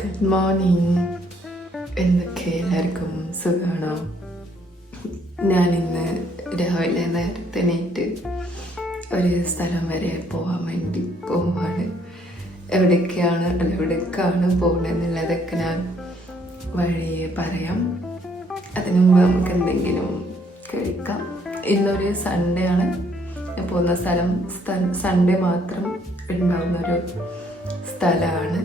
Good morning. എന്തൊക്കെ എല്ലാവർക്കും സുഖമാണോ? ഞാനിന്ന് രാവിലെ നേരത്തെ എണീറ്റ് ഒരു സ്ഥലം വരെ പോകാൻ വേണ്ടി പോവാണ്. എവിടേക്കാണ് പോകുന്നതെന്നുള്ളതൊക്കെ ഞാൻ വഴിയെ പറയാം. അതിനു മുമ്പ് നമുക്ക് എന്തെങ്കിലും കഴിക്കാം. ഇന്നൊരു സൺഡേ ആണ്. ഞാൻ പോകുന്ന സ്ഥലം സൺഡേ മാത്രം ഉണ്ടാകുന്നൊരു സ്ഥലമാണ്.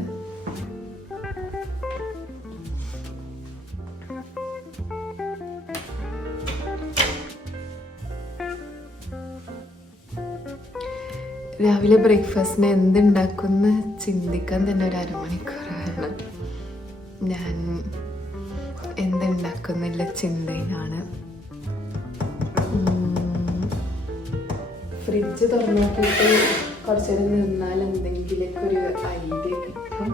രാവിലെ ബ്രേക്ക്ഫാസ്റ്റിന് എന്തുണ്ടാക്കുമെന്ന് ചിന്തിക്കാൻ തന്നെ ഒരു അരമണിക്കൂർ വേണം. ഞാൻ എന്തുണ്ടാക്കുന്നില്ല ചിന്തയിലാണ്. ഫ്രിഡ്ജ് തുറന്നു നോക്കിയിട്ട് കുറച്ച് നേരം നിന്നാൽ എന്തെങ്കിലുമൊക്കെ ഒരു ഐഡിയ കിട്ടും.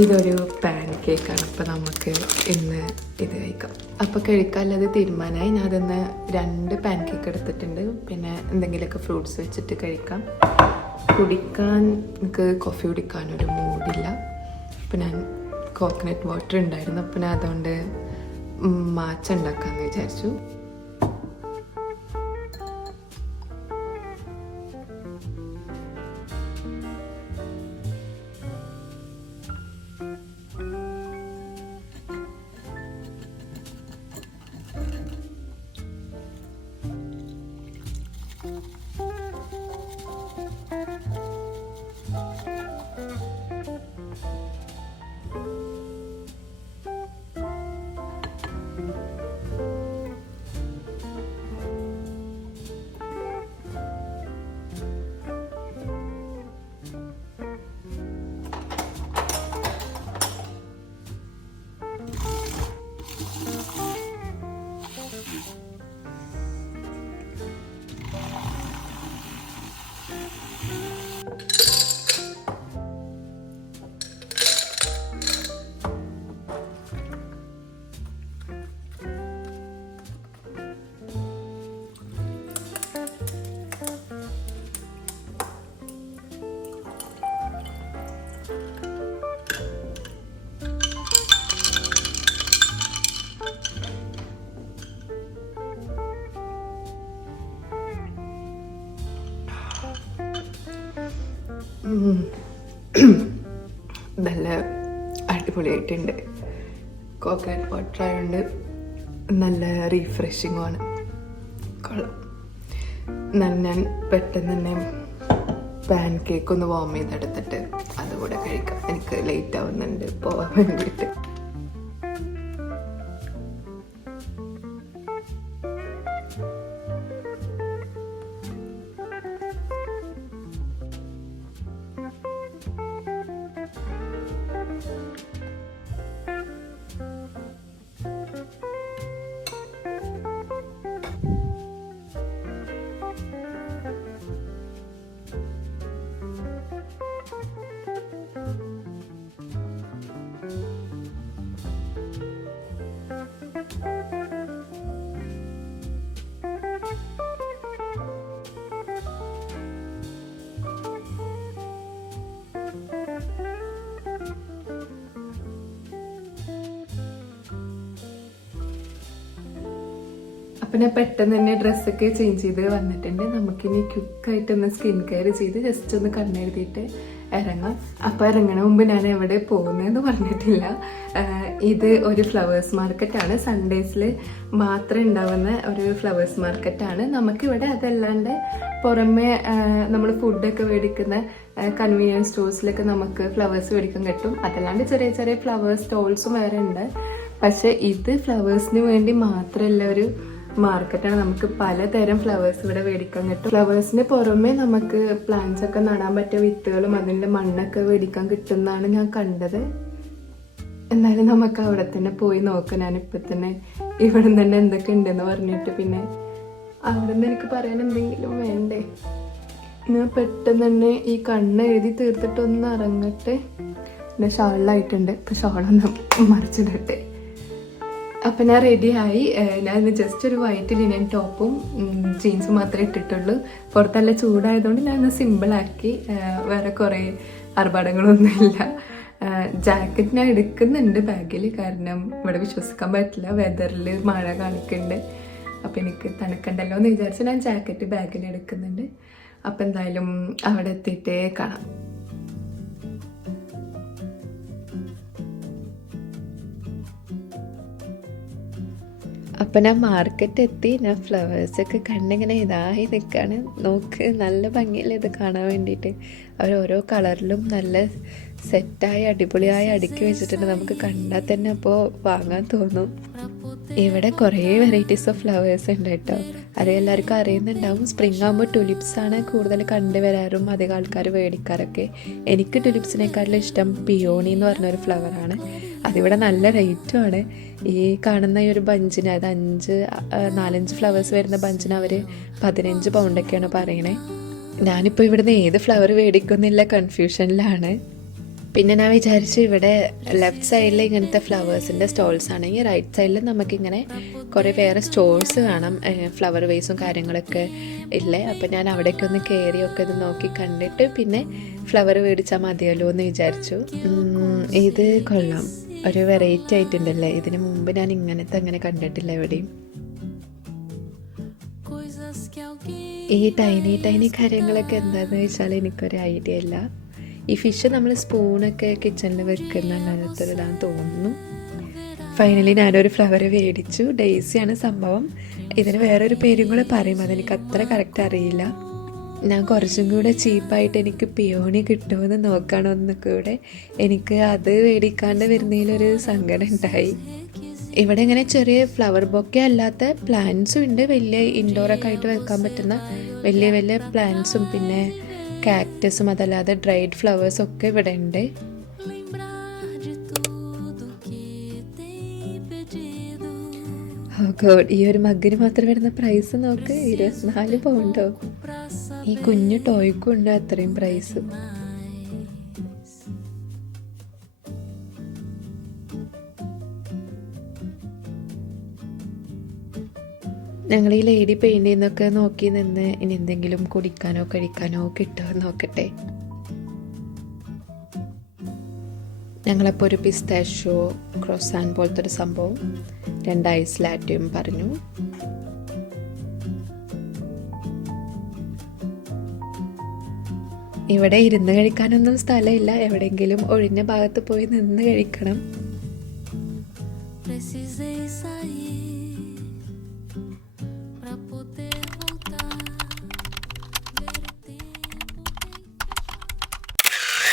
ഇതൊരു പാൻ കേക്കാണ്. അപ്പോൾ നമുക്ക് ഇന്ന് ഇത് കഴിക്കാം. അപ്പോൾ കഴിക്കാനുള്ളത് തീരുമാനമായി. ഞാൻ അതിന്ന് 2 പാൻ കേക്ക് എടുത്തിട്ടുണ്ട്. പിന്നെ എന്തെങ്കിലുമൊക്കെ ഫ്രൂട്ട്സ് വെച്ചിട്ട് കഴിക്കാം. കുടിക്കാൻ എനിക്ക് കോഫി കുടിക്കാനൊരു മൂഡില്ല. അപ്പോൾ ഞാൻ കോക്കനട്ട് വാട്ടർ ഉണ്ടായിരുന്നു. അപ്പോൾ ഞാൻ അതുകൊണ്ട് മാച്ച ഉണ്ടാക്കാമെന്ന് വിചാരിച്ചു. നല്ല അടിപൊളിയായിട്ടുണ്ട്. കോക്കനട്ട് വാട്ടർ ആയതുകൊണ്ട് നല്ല റീഫ്രഷിങ്ങുമാണ്. കൊള്ളാം. ഞാൻ പെട്ടെന്ന് തന്നെ പാൻ കേക്ക് ഒന്ന് വാം ചെയ്തെടുത്തിട്ട് അതുകൂടെ കഴിക്കാം. എനിക്ക് ലേറ്റ് ആവുന്നുണ്ട് പോകാൻ വേണ്ടിയിട്ട്. അപ്പം ഞാൻ പെട്ടെന്ന് തന്നെ ഡ്രസ്സൊക്കെ ചേഞ്ച് ചെയ്ത് വന്നിട്ടുണ്ട്. നമുക്കിനി ക്വിക്കായിട്ടൊന്ന് സ്കിൻ കെയർ ചെയ്ത് ജസ്റ്റ് ഒന്ന് കണ്ണെഴുതിയിട്ട് ഇറങ്ങാം. അപ്പോൾ ഇറങ്ങണ മുമ്പ് ഞാൻ എവിടെ പോകുന്നതെന്ന് പറഞ്ഞിട്ടില്ല. ഇത് ഒരു ഫ്ലവേഴ്സ് മാർക്കറ്റാണ്. സൺഡേസിൽ മാത്രം ഉണ്ടാവുന്ന ഒരു ഫ്ലവേഴ്സ് മാർക്കറ്റാണ്. നമുക്കിവിടെ അതല്ലാണ്ട് പുറമെ നമ്മൾ ഫുഡൊക്കെ മേടിക്കുന്ന കൺവീനിയൻസ് സ്റ്റോഴ്സിലൊക്കെ നമുക്ക് ഫ്ലവേഴ്സ് മേടിക്കാൻ കിട്ടും. അതല്ലാണ്ട് ചെറിയ ചെറിയ ഫ്ലവേഴ്സ് സ്റ്റോൾസും വേറെ ഉണ്ട്. പക്ഷെ ഇത് ഫ്ലവേഴ്സിന് വേണ്ടി മാത്രമല്ല ഒരു മാർക്കറ്റാണ്. നമുക്ക് പലതരം ഫ്ലവേഴ്സ് ഇവിടെ മേടിക്കാൻ കിട്ടും. ഫ്ലവേഴ്സിന് പുറമെ നമുക്ക് പ്ലാന്റ്സ് ഒക്കെ നടാൻ പറ്റിയ വിത്തുകളും അതിൻ്റെ മണ്ണൊക്കെ മേടിക്കാൻ കിട്ടുന്നതാണ് ഞാൻ കണ്ടത്. എന്നാലും നമുക്ക് അവിടെ തന്നെ പോയി നോക്കാം. ഞാനിപ്പോൾ തന്നെ ഇവിടെ തന്നെ എന്തൊക്കെ ഉണ്ടെന്ന് പറഞ്ഞിട്ട് പിന്നെ അവിടെ നിന്ന് എനിക്ക് പറയാൻ എന്തെങ്കിലും വേണ്ടേ. ഞാൻ പെട്ടെന്ന് തന്നെ ഈ കണ്ണ് എഴുതി തീർത്തിട്ടൊന്ന് ഇറങ്ങട്ടെ. പിന്നെ ഷാളിലായിട്ടുണ്ട്. ഇപ്പം ഷാളൊന്ന് മറിച്ചിടട്ടെ. അപ്പം ഞാൻ റെഡിയായി. ഞാൻ ഇന്ന് ജസ്റ്റ് ഒരു വൈറ്റ് ലിനൻ ടോപ്പും ജീൻസും മാത്രമേ ഇട്ടിട്ടുള്ളൂ. പുറത്തല്ല ചൂടായതുകൊണ്ട് ഞാൻ ഒന്ന് സിമ്പിളാക്കി. വേറെ കുറേ ആർഭാടങ്ങളൊന്നുമില്ല. ജാക്കറ്റ് ഞാൻ എടുക്കുന്നുണ്ട് ബാഗിൽ, കാരണം ഇവിടെ വിശ്വസിക്കാൻ പറ്റില്ല, വെതറിൽ മഴ കാണിക്കുന്നുണ്ട്. അപ്പം എനിക്ക് തണുക്കണ്ടല്ലോ എന്ന് വിചാരിച്ച് ഞാൻ ജാക്കറ്റ് ബാഗിൽ എടുക്കുന്നുണ്ട്. അപ്പം എന്തായാലും അവിടെ എത്തിയിട്ടേ കാണാം. അപ്പം ഞാൻ മാർക്കറ്റ് എത്തി. ഞാൻ ഫ്ലവേഴ്സൊക്കെ കണ്ടിങ്ങനെ ഇതായി നിൽക്കുകയാണ്. നോക്ക്, നല്ല ഭംഗിയില്ല ഇത് കാണാൻ വേണ്ടിയിട്ട്. അവർ ഓരോ കളറിലും നല്ല സെറ്റായി അടിപൊളിയായി അടുക്കി വെച്ചിട്ടുണ്ട്. നമുക്ക് കണ്ടാൽ തന്നെ അപ്പോൾ വാങ്ങാൻ തോന്നും. ഇവിടെ കുറേ വെറൈറ്റീസ് ഓഫ് ഫ്ലവേഴ്സ് ഉണ്ട് കേട്ടോ. അത് എല്ലാവർക്കും അറിയുന്നുണ്ടാവും. സ്പ്രിംഗ് ആകുമ്പോൾ ടുലിപ്സാണ് കൂടുതൽ കണ്ടുവരാറും അധികം ആൾക്കാർ മേടിക്കാറൊക്കെ. എനിക്ക് ടുലിപ്സിനേക്കാളും ഇഷ്ടം പിയോണി എന്ന് പറഞ്ഞൊരു ഫ്ലവറാണ്. അതിവിടെ നല്ല റേറ്റുമാണ്. ഈ കാണുന്ന ഈ ഒരു ബഞ്ചിന്, അത് 4-5 ഫ്ലവേഴ്സ് വരുന്ന ബഞ്ചിന് അവർ 15 പൗണ്ടൊക്കെയാണ് പറയണേ. ഞാനിപ്പോൾ ഇവിടുന്ന് ഏത് ഫ്ലവർ മേടിക്കുന്നില്ല കൺഫ്യൂഷനിലാണ്. പിന്നെ ഞാൻ വിചാരിച്ചു ഇവിടെ ലെഫ്റ്റ് സൈഡിൽ ഇങ്ങനത്തെ ഫ്ലവേഴ്സിൻ്റെ സ്റ്റോൾസ് ആണെങ്കിൽ റൈറ്റ് സൈഡിൽ നമുക്കിങ്ങനെ കുറേ വേറെ സ്റ്റോൾസ് കാണാം, ഫ്ലവർ വേസും കാര്യങ്ങളൊക്കെ ഇല്ലേ. അപ്പം ഞാൻ അവിടേക്ക് ഒന്ന് കയറിയൊക്കെ ഇത് നോക്കി കണ്ടിട്ട് പിന്നെ ഫ്ലവർ മേടിച്ചാൽ മതിയല്ലോ എന്ന് വിചാരിച്ചു. ഇത് കൊള്ളാം, ഒരു വെറൈറ്റി ആയിട്ടുണ്ടല്ലേ. ഇതിന് മുമ്പ് ഞാൻ ഇങ്ങനത്തെ അങ്ങനെ കണ്ടിട്ടില്ല എവിടെയും. ഈ ടൈനി കാര്യങ്ങളൊക്കെ എന്താണെന്ന് വെച്ചാൽ എനിക്കൊരു ഐഡിയ ഇല്ല. ഈ ഫിഷ് നമ്മൾ സ്പൂണൊക്കെ കിച്ചണിൽ വെക്കുന്ന അങ്ങനത്തെ ഇടാൻ തോന്നുന്നു. ഫൈനലി ഞാനൊരു ഫ്ലവർ മേടിച്ചു. ഡെയ്സിയാണ് സംഭവം. ഇതിന് വേറൊരു പേരും കൂടെ പറയും, അതെനിക്ക് അത്ര കറക്റ്റ് അറിയില്ല. ഞാൻ കുറച്ചും കൂടെ ചീപ്പായിട്ട് എനിക്ക് പിയോണി കിട്ടുമെന്ന് നോക്കണം ഒന്നുകൂടെ. എനിക്ക് അത് മേടിക്കാണ്ട് വരുന്നതിലൊരു സങ്കടം ഉണ്ടായി. ഇവിടെ ഇങ്ങനെ ചെറിയ ഫ്ലവർ ബൊക്കെ അല്ലാത്ത പ്ലാന്റ്സും ഉണ്ട്. വലിയ ഇൻഡോറൊക്കെ ആയിട്ട് വെക്കാൻ പറ്റുന്ന വലിയ വലിയ പ്ലാന്റ്സും പിന്നെ കാക്ടസും അതല്ലാതെ ഡ്രൈഡ് ഫ്ലവേഴ്സും ഒക്കെ ഇവിടെ ഉണ്ട്. ഈ ഒരു മഗ്ഗിന് മാത്രം വരുന്ന പ്രൈസ് നോക്ക്, 24 പൗണ്ടോ. ഈ കുഞ്ഞു ടോയ്ക്കും ഉണ്ട് അത്രയും പ്രൈസ്. ഞങ്ങൾ ഈ ലേഡി പെയിൻ്റ് ചെയ്യുന്നൊക്കെ നോക്കി നിന്ന് ഇനി എന്തെങ്കിലും കുടിക്കാനോ കഴിക്കാനോ കിട്ടുമോ നോക്കട്ടെ. ഞങ്ങളപ്പോൾ ഒരു പിസ്താഷ്യോ ക്രോസാൻ പോലത്തെ ഒരു സംഭവം 2 ഐസ് ലാറ്റയും പറഞ്ഞു. ഇവിടെ ഇരുന്ന് കഴിക്കാനൊന്നും സ്ഥലമില്ല, എവിടെയെങ്കിലും ഒഴിഞ്ഞ ഭാഗത്ത് പോയി നിന്ന് കഴിക്കണം.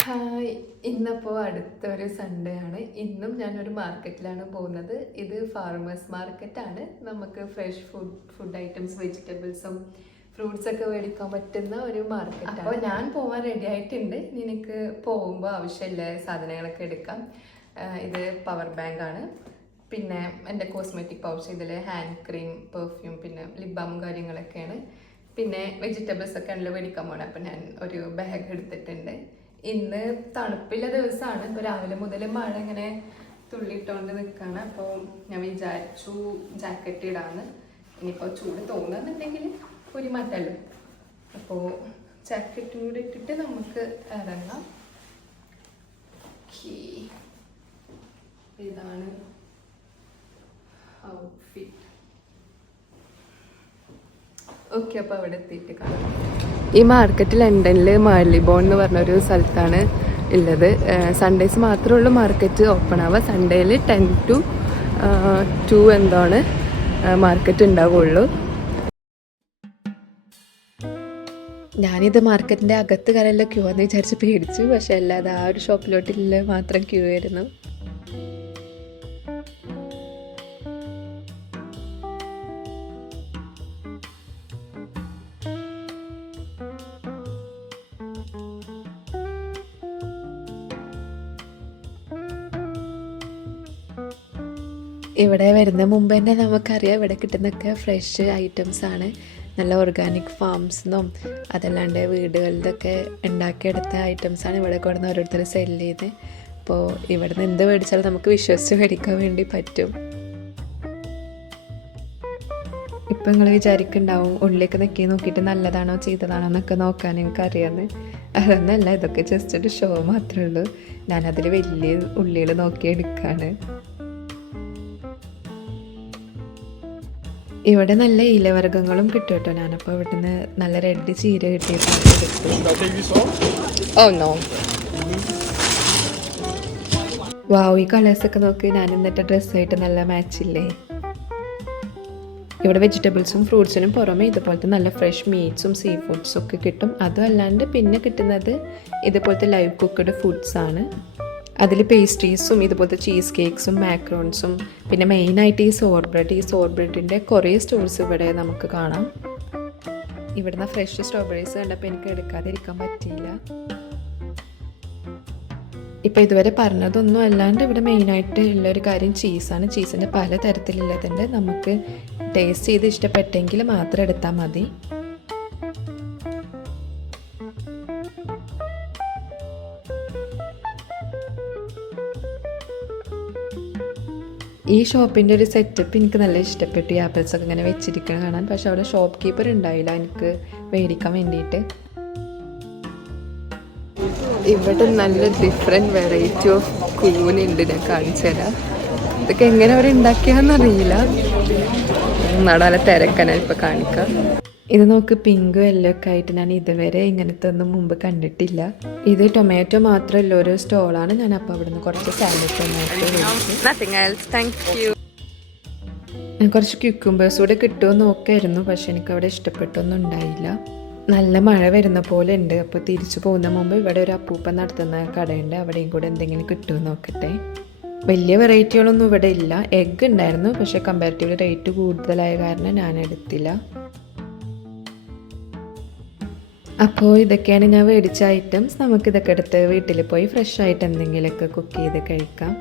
ഹായ്, ഇന്നിപ്പോൾ അടുത്തൊരു സൺഡേ ആണ്. ഇന്നും ഞാനൊരു മാർക്കറ്റിലാണ് പോകുന്നത്. ഇത് ഫാർമേഴ്സ് മാർക്കറ്റാണ്. നമുക്ക് ഫ്രഷ് ഫുഡ് ഐറ്റംസ്, വെജിറ്റബിൾസും ഫ്രൂട്ട്സൊക്കെ മേടിക്കാൻ പറ്റുന്ന ഒരു മാർക്കറ്റാണ്. അപ്പോൾ ഞാൻ പോകാൻ റെഡി ആയിട്ടുണ്ട്. നിനക്ക് പോകുമ്പോൾ ആവശ്യമില്ല സാധനങ്ങളൊക്കെ എടുക്കാം. ഇത് പവർ ബാങ്കാണ്. പിന്നെ എൻ്റെ കോസ്മെറ്റിക് പൗച്ച്, ഇതിൽ ഹാൻഡ് ക്രീം, പെർഫ്യൂം, പിന്നെ ലിപ് ബാമും കാര്യങ്ങളൊക്കെയാണ്. പിന്നെ വെജിറ്റബിൾസൊക്കെ ആണല്ലോ മേടിക്കാൻ പോകണം. അപ്പം ഞാൻ ഒരു ബാഗ് എടുത്തിട്ടുണ്ട്. ഇന്ന് തണുപ്പില്ല ദിവസമാണ്. ഇപ്പോൾ രാവിലെ മുതൽ മഴ ഇങ്ങനെ തുള്ളിയിട്ടുകൊണ്ട് നിൽക്കുകയാണ്. അപ്പോൾ ഞാൻ വിചാരിച്ചു ജാക്കറ്റ് ഇടാന്ന്. ഇനിയിപ്പോൾ ചൂട് തോന്നുന്നുണ്ടെങ്കിൽ ഒരു മാറ്റമല്ലോ. അപ്പോൾ ജാക്കറ്റും കൂടി ഇട്ടിട്ട് നമുക്ക് ഇറങ്ങാം. ഇതാണ് ഔട്ട്ഫിറ്റ്. ഓക്കെ, അപ്പോൾ അവിടെ എത്തിയിട്ട് കാണാം. ഈ മാർക്കറ്റ് ലണ്ടനിൽ മാർലിബോൺ എന്ന് പറഞ്ഞൊരു സ്ഥലത്താണ് ഉള്ളത്. സൺഡേസ് മാത്രമേ ഉള്ളൂ മാർക്കറ്റ് ഓപ്പൺ ആവുക. സൺഡേയിൽ 10 to 2 എന്താണ് മാർക്കറ്റ് ഉണ്ടാവുള്ളൂ. ഞാനിത് മാർക്കറ്റിൻ്റെ അകത്ത് കയറിയുള്ള ക്യൂ എന്ന് വിചാരിച്ച് പേടിച്ചു. പക്ഷെ അല്ലാതെ ആ ഒരു ഷോപ്പിലോട്ടില്ല മാത്രം ക്യൂ ആയിരുന്നു. ഇവിടെ വരുന്ന മുമ്പ് തന്നെ നമുക്കറിയാം ഇവിടെ കിട്ടുന്നൊക്കെ ഫ്രഷ് ഐറ്റംസ് ആണ്. നല്ല ഓർഗാനിക് ഫാംസ് നിന്നും അതല്ലാണ്ട് വീടുകളിലൊക്കെ ഉണ്ടാക്കിയെടുത്ത ഐറ്റംസാണ് ഇവിടെ കൊണ്ടുവന്ന് ഓരോരുത്തർ സെല്ല് ചെയ്ത്. അപ്പോൾ ഇവിടുന്ന് എന്ത് മേടിച്ചാലും നമുക്ക് വിശ്വസിച്ച് മേടിക്കാൻ വേണ്ടി പറ്റും. ഇപ്പം നിങ്ങൾ വിചാരിക്കുന്നുണ്ടാവും ഉള്ളിലേക്ക് നെക്കി നോക്കിയിട്ട് നല്ലതാണോ ചെയ്തതാണോ എന്നൊക്കെ നോക്കാൻ എനിക്കറിയാമെന്ന്. അതൊന്നല്ല, ഇതൊക്കെ ജസ്റ്റ് ഒരു ഷോ മാത്രമേ ഉള്ളൂ. ഞാനതിൽ വലിയ ഉള്ളികൾ നോക്കി എടുക്കുകയാണ്. ഇവിടെ നല്ല ഇലവർഗ്ഗങ്ങളും കിട്ടും കേട്ടോ. ഞാനപ്പോൾ ഇവിടുന്ന് നല്ല റെഡ് ചീര കിട്ടിയപ്പോൾ എടുത്തു. വാവ്, ഈ കളേഴ്സൊക്കെ നോക്കി ഞാൻ എന്നിട്ട് ഡ്രസ്സായിട്ട് നല്ല മാച്ചില്ലേ. ഇവിടെ വെജിറ്റബിൾസും ഫ്രൂട്ട്സിനും പുറമെ ഇതുപോലത്തെ നല്ല ഫ്രഷ് മീറ്റ്സും സീ ഫുഡ്സും ഒക്കെ കിട്ടും. അതും അല്ലാണ്ട് പിന്നെ കിട്ടുന്നത് ഇതുപോലത്തെ ലൈവ് കുക്ക്ഡ് ഫുഡ്സാണ്. അതിൽ പേസ്ട്രീസും ഇതുപോലത്തെ ചീസ് കേക്ക്സും മാക്രോൺസും പിന്നെ മെയിനായിട്ട് ഈ സോർ ബ്രെഡിൻ്റെ കുറേ സ്റ്റോഴ്സ് ഇവിടെ നമുക്ക് കാണാം. ഇവിടുന്ന് ഫ്രഷ് സ്ട്രോബെറീസ് കണ്ടപ്പോൾ എനിക്ക് എടുക്കാതിരിക്കാൻ പറ്റിയില്ല. ഇപ്പോൾ ഇതുവരെ പറഞ്ഞതൊന്നും അല്ലാണ്ട് ഇവിടെ മെയിനായിട്ട് ഉള്ളൊരു കാര്യം ചീസാണ്. ചീസിൻ്റെ പല തരത്തിലുള്ളതുണ്ട്. നമുക്ക് ടേസ്റ്റ് ചെയ്ത് ഇഷ്ടപ്പെട്ടെങ്കിൽ മാത്രം എടുത്താൽ മതി. ഈ ഷോപ്പിൻ്റെ ഒരു സെറ്റപ്പ് എനിക്ക് നല്ല ഇഷ്ടപ്പെട്ടു. ഈ ആപ്പിൾസൊക്കെ ഇങ്ങനെ വെച്ചിരിക്കണം കാണാൻ. പക്ഷെ അവിടെ ഷോപ്പ് കീപ്പർ ഉണ്ടായില്ല എനിക്ക് മേടിക്കാൻ വേണ്ടിയിട്ട്. ഇവിടെ നല്ല ഡിഫറെൻറ്റ് വെറൈറ്റി ഓഫ് കൂനുണ്ട്, ഞാൻ കാണിച്ചു തരാം. ഇതൊക്കെ എങ്ങനെ അവർ ഉണ്ടാക്കിയാന്നറിയില്ല. നല്ല തിരക്കാനാണ് ഇപ്പോൾ കാണിക്കാം. ഇത് നോക്ക്, പിങ്കും യെല്ലോ ഒക്കെ ആയിട്ട് ഞാൻ ഇതുവരെ ഇങ്ങനത്തെ ഒന്നും മുമ്പ് കണ്ടിട്ടില്ല. ഇത് ടൊമാറ്റോ മാത്രമല്ല ഒരു സ്റ്റോളാണ്. ഞാൻ അപ്പോൾ അവിടെ നിന്ന് കുറച്ച് സാലഡ് ടൊമാറ്റോ ഞാൻ കുറച്ച് ക്യൂക്കുംബേഴ്സ് കൂടെ കിട്ടുമോ നോക്കായിരുന്നു. പക്ഷെ എനിക്കവിടെ ഇഷ്ടപ്പെട്ടൊന്നും ഉണ്ടായില്ല. നല്ല മഴ വരുന്ന പോലെ ഉണ്ട്. അപ്പോൾ തിരിച്ചു പോകുന്ന മുമ്പ് ഇവിടെ ഒരു അപ്പൂപ്പൻ നടത്തുന്ന കടയുണ്ട്, അവിടെയും കൂടെ എന്തെങ്കിലും കിട്ടുമോ നോക്കട്ടെ. വലിയ വെറൈറ്റികളൊന്നും ഇവിടെ ഇല്ല. എഗ്ഗ് ഉണ്ടായിരുന്നു, പക്ഷേ കമ്പാരിറ്റീവ്ലി റേറ്റ് കൂടുതലായ കാരണം ഞാൻ എടുത്തില്ല. അപ്പോൾ ഇതൊക്കെയാണ് ഞാൻ മേടിച്ച ഐറ്റംസ്. നമുക്കിതൊക്കെ എടുത്ത് വീട്ടിൽ പോയി ഫ്രഷ് ആയിട്ട് എന്തെങ്കിലുമൊക്കെ കുക്ക് ചെയ്ത് കഴിക്കാം.